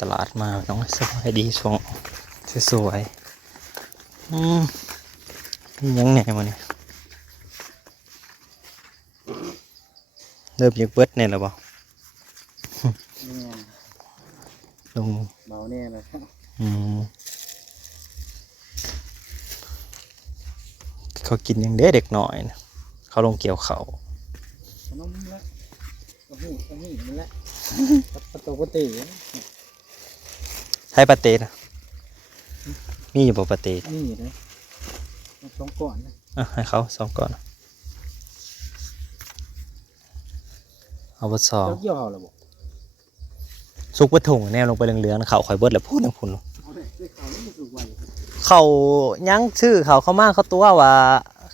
ตลาดมาน้องสบายดีช่วงสวยๆยังไงวะเนี่ยเริ่มจากเบิดเนี่ยหรอเปล่าลงเบาเนี่ยเลยครับเขากินยังเด็กหน่อยนะเขาลงเกี่ยวเขาขนมละกระหูมันละประตูประตี ให้ปาเต้นะมีอยู่บ่ปาเต้นี่นะสองก่อนนะให้เขาสองก่อนเอาบทสองเกี่ยวเขาหรอบอกซุกวัตถุแนวลงไปเหลืองๆเขาคอยเบิดแล้วพูดนะคุณเขายั้งชื่อเขามากเขาตัวว่า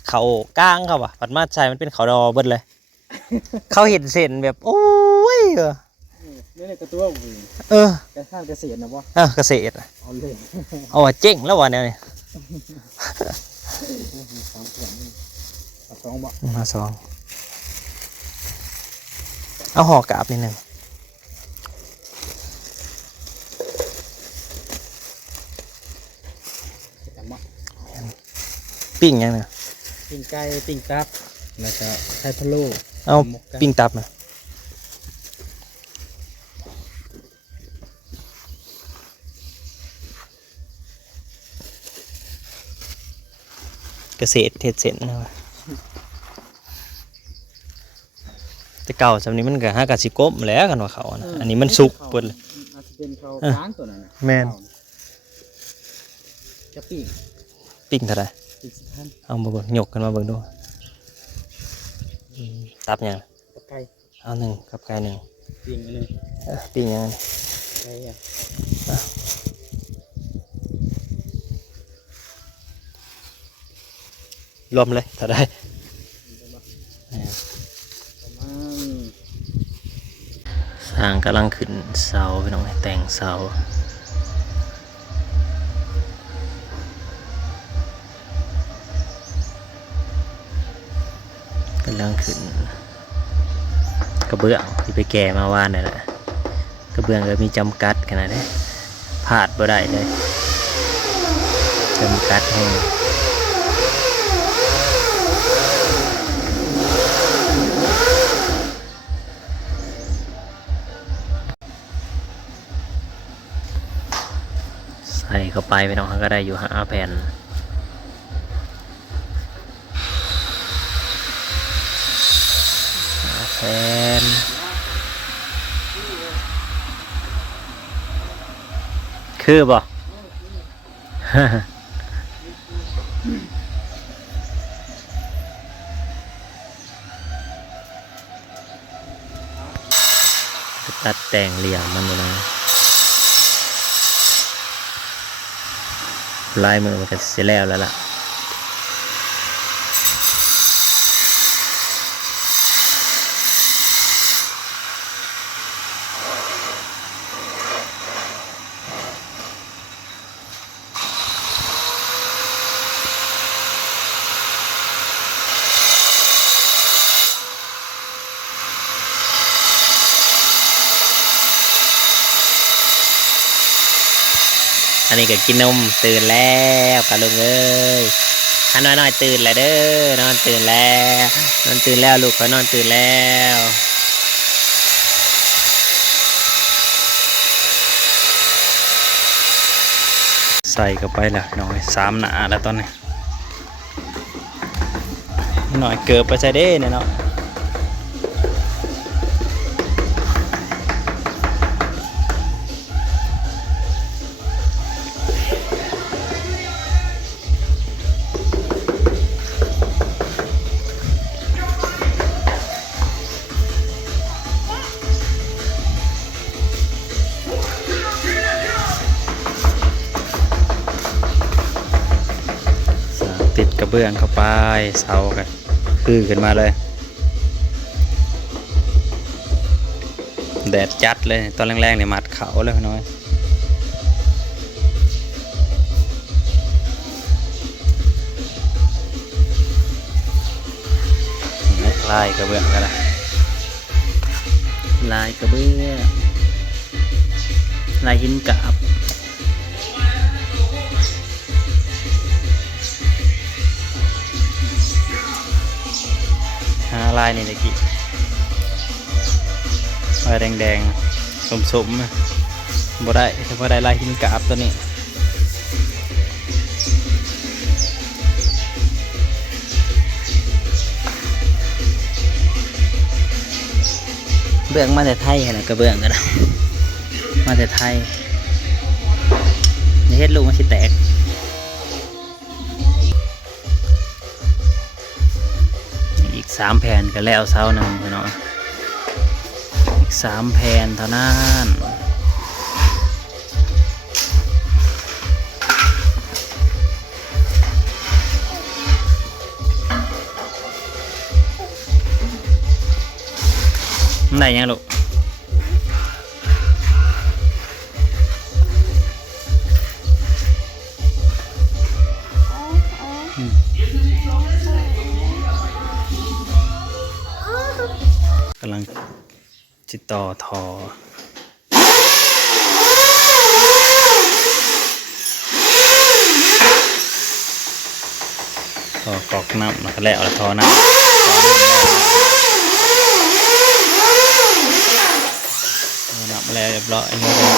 เขาก้างเขาว่ะปัดมาใช่มันเป็นเขาดอเบิดเลย เขาเห็นเส้นแบบโอ้ยนี่กระตัวกระท่านเกษตรนะวะเกษตรเอาเลยเอาเจ๋งแล้ววะเนี่ยสองบ่มาสองเอาห่อกาบนิดนึงปิ้งยังเนี่ยปิ้งไก่ปิ้งตับแล้วก็ไข่พะโล้เอาปิ้งตับนะเกษตรเทศเซนนะวะแต่เก่าสำนี้มันก็ห้ากะสิกบแล้วกันว่าเขานะอันนี้มันสุกเปิดเลยอาจจะเป็นเขาล้างตัวนั้นแมนจะปิ้งเท่าไรเอามาเบิ่งหยกกันมาเบิ่งดูตับยังกับไก่เอาหนึ่งกับไก่หนึ่งปิ้งอันนึงปิ้งยังไก่รวมเลยถ้าได้สร้างกำลังขึ้นเสาไปน้องแต่งเสากำลังขึ้นกระเบื้องที่ไปแก่มาว่านี่แหละกระเบื้องก็มีจำกัดขนาดนี้พลาดบ่ได้เลยจำกัดให้ใส่เข้าไปน้องก็ได้อยู่5 แผ่นคือบ่ตัดแต่งเหลี่ยมมันเลยนะลายมือมันก็เสร็จแล้วล่ะอันนี้ก็กินนมตื่นแล้วปลาลุงเอ้ยน้อยตื่นแล้วเด้อนอนตื่นแล้วลูกขอนอนตื่นแล้วใส่เข้าไปแล้วน้อย3 หนาแล้วตอนนี้หน่อยเกือบไปใส่เด้เนี่ยเนาะติดกระเบื้องเข้าไปเสากันคือขึ้นมาเลยแดดจัดเลยตอนแรงๆเนี่ยมัดเขาเลยน้อยลายกระเบื้องกันละลายกระเบื้อง ลายหินกาบหาลายนี่ตะกี้ลายแดงๆสมๆบ่ได้เฉพาะได้ลายหินกาบตัวนี้เบื้องมาแต่ไทยขนาดกระเบื้องกันนะมาแต่ไทยในเฮ็ดลูกมันสิแตกอีก3 แผ่นก็แล้วเสาหนึ่งพี่น้องอีก3 แผ่นเท่านั้นมันได้ยังลูกกำลังจิตต่อทอกรอกน้ำแล้วก็แล้วทอน้ำน้ำแล้วเรียบร้อยนี่เลย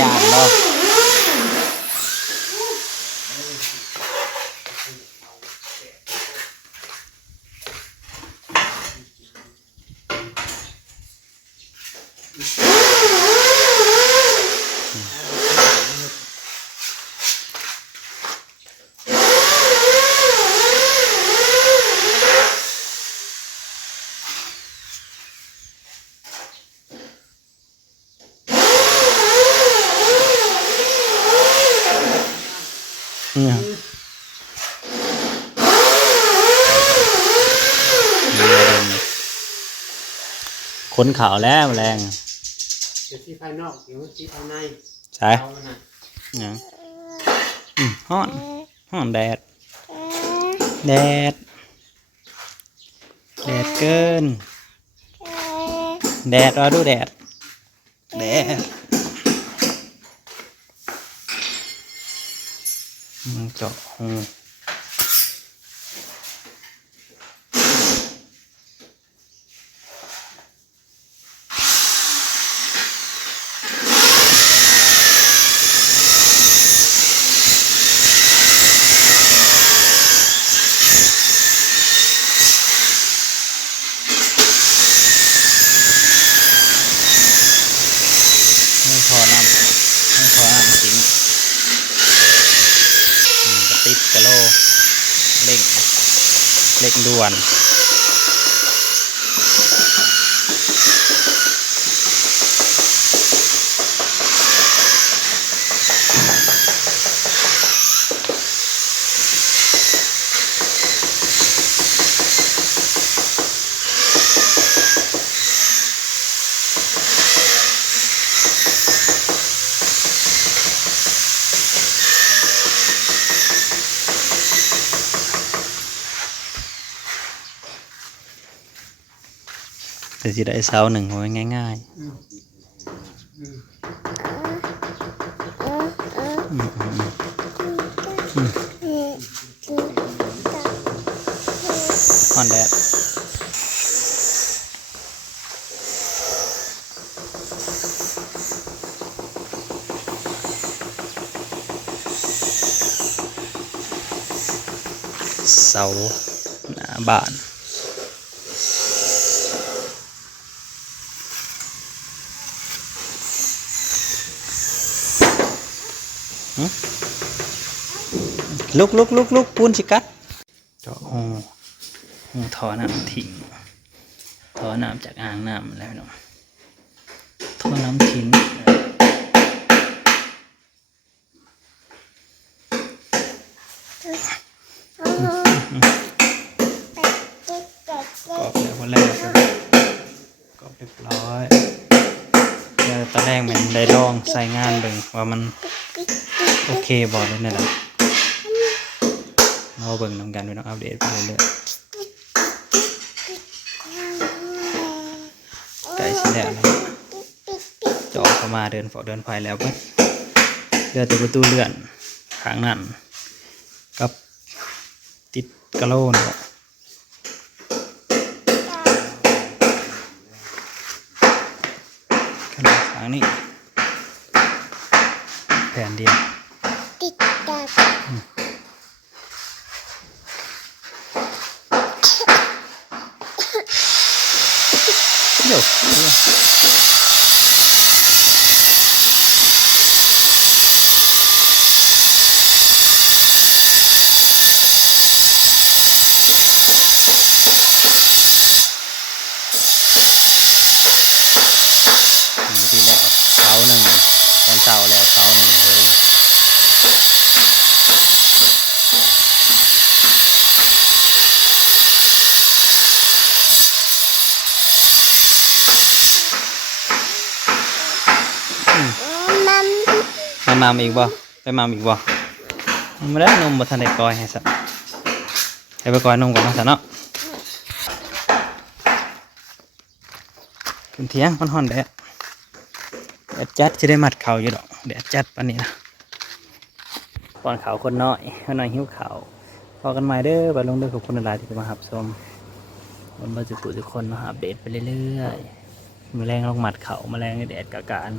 ย่านเนาะเนี่ยคนขาวแล้วแรง เดี๋ยวที่ภายนอกเดี๋ยวที่ภายใน ใช่ เอานะ เนี่ยฮ้อนแดดแดดเกินแดดเราดูแดดมันเจาะหูไม่พอน้ำทิ้งกระติดกระโลเร่งด่วนแต่สิได้เสาหนึ่งไว้ง่ายๆอ่อนแดดเสาหน้าบ้านลุกปูนสิกัดเจาะหูถอน้ำทิ้งถอน้ำจากอ่างน้ำแล้วเนาะถอน้ำทิ้งกรอบแล้วคนแรกกรอบเรียบร้อยแล้วตะแรงไป ม่นได้ลองใส่งานเบิ่งว่ามันโอเคบ่เลยนั่นแหละเราเบิ่งนำกันพี่น้องอัปเดตไปเรื่อยๆใกล้สิแล้วนะจะออกเข้ามาเดินฝอเดินไฟแล้วเพิ่นเดือแต่ประตูเลื่อนข้างนั้นกับติดกะโหลนี่แหละขนาดข้างนี้แผ่นเดียวติดดักโย่ดีแล้วเสาหนึ่งตอนเสาแล้วเสาหนึ่งเลยมัน ไปมามอีกบ่ไปมามอีกบ่มาแล้วนมมาทันได้กอยให้สักให้ไปกอยนมก่อนนะสันเนาะคุณเที่ยงมันห่อนแดดจัดจะได้มัดเข่าอยู่ดอกแดดจัดปานนี้นะป้อนเขาคนน้อยคนน้อยหิวเขาพอกันใหม่เด้อไปลงเด้อขอบคุณหลายที่มาหับชมวันมาจุกุทุกคนมาอัปเดตไปเรื่อยๆแมลงลงหมัดเขาแมลงในแดดกะการ